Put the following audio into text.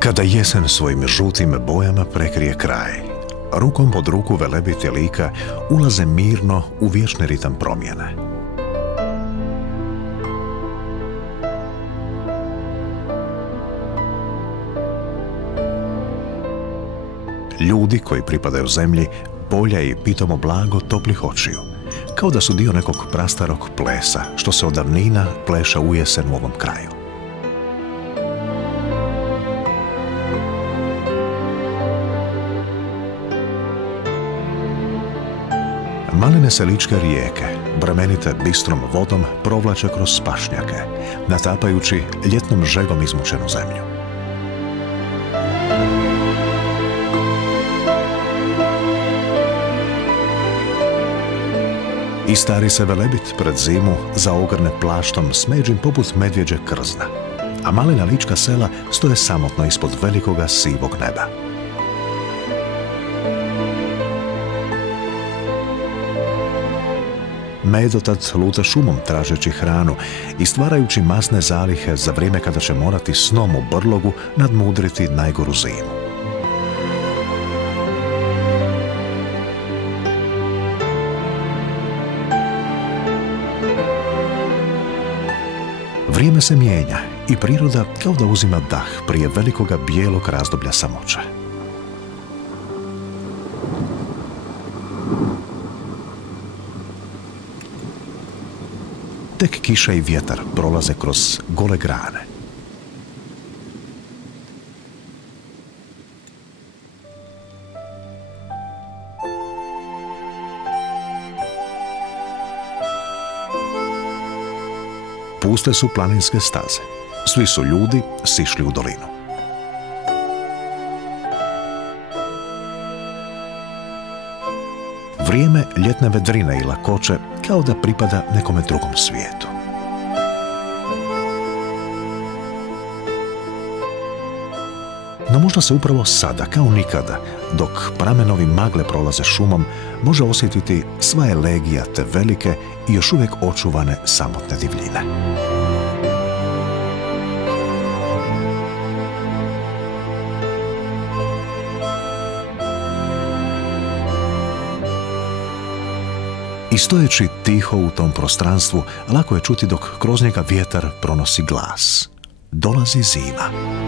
Kada jesen svojim žutim bojama prekrije kraj, rukom pod ruku velebiti lika ulaze mirno u vječni ritam promjene. Ljudi koji pripadaju zemlji, polja i pitomo blago toplih očiju, kao da su dio nekog prastarog plesa, što se od davnina pleša u jesen u ovom kraju. Malene se ličke rijeke, bremenite bistrom vodom, provlače kroz pašnjake, natapajući ljetnom žegom izmučenu zemlju. I stari se velebit pred zimu zaogrne plaštom smeđim poput medvjeđe krzna, a malena lička sela stoje samotno ispod velikoga sivog neba. Medo tad luta šumom tražeći hranu i stvarajući masne zalihe za vrijeme kada će morati snom u brlogu nadmudriti najgoru zimu. Vrijeme se mijenja i priroda kao da uzima dah prije velikoga bijelog razdoblja samoće. Tek kiša i vjetar prolaze kroz gole grane. Puste su planinske staze. Svi su ljudi sišli u dolinu. Vrijeme ljetne vedrine i lakoće kao da pripada nekome drugom svijetu. No možda se upravo sada, kao nikada, dok pramenovi magle prolaze šumom, može osjetiti sva elegija te velike i još uvijek očuvane samotne divljine. I stojeći tiho u tom prostranstvu, lako je čuti dok kroz njega vjetar pronosi glas. Dolazi zima.